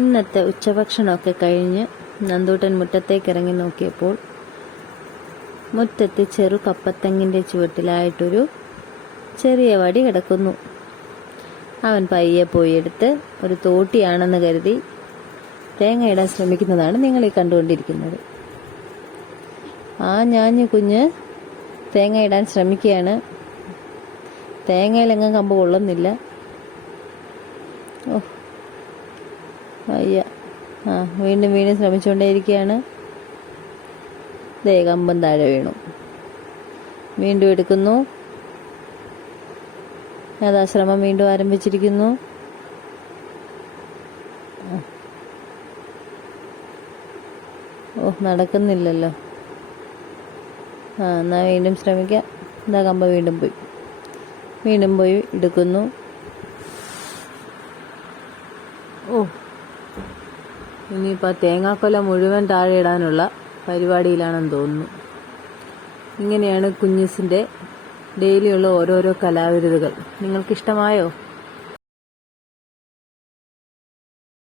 ഇന്നത്തെ ഉച്ചഭക്ഷണമൊക്കെ കഴിഞ്ഞ് നന്ദൂട്ടൻ മുറ്റത്തേക്ക് ഇറങ്ങി നോക്കിയപ്പോൾ മുറ്റത്ത് ചെറു കപ്പത്തെങ്ങിൻ്റെ ചുവട്ടിലായിട്ടൊരു ചെറിയ വടി കിടക്കുന്നു. അവൻ പയ്യെ പോയി എടുത്ത് ഒരു തോട്ടിയാണെന്ന് കരുതി തേങ്ങയിടാൻ ശ്രമിക്കുന്നതാണ് നിങ്ങൾ ഈ കണ്ടുകൊണ്ടിരിക്കുന്നത്. ആ ഞാഞ്ഞു കുഞ്ഞ് തേങ്ങയിടാൻ ശ്രമിക്കുകയാണ്. തേങ്ങയിലെങ്ങും കമ്പ് കൊള്ളുന്നില്ല. ഓ അയ്യ, വീണ്ടും വീണ്ടും ശ്രമിച്ചുകൊണ്ടേയിരിക്കുകയാണ്. ദേ കമ്പം താഴെ വീണു. വീണ്ടും എടുക്കുന്നു. അതാ ശ്രമം വീണ്ടും ആരംഭിച്ചിരിക്കുന്നു. നടക്കുന്നില്ലല്ലോ. എന്നാ വീണ്ടും ശ്രമിക്കാം. എന്താ കമ്പ വീണ്ടും പോയി എടുക്കുന്നു. ഇനിയിപ്പോൾ തേങ്ങാക്കൊല മുഴുവൻ താഴെ ഇടാനുള്ള പരിപാടിയിലാണെന്ന് തോന്നുന്നു. ഇങ്ങനെയാണ് കുഞ്ഞിസിൻ്റെ ഡെയിലിയുള്ള ഓരോരോ കലാവിരുതുകൾ. നിങ്ങൾക്കിഷ്ടമായോ?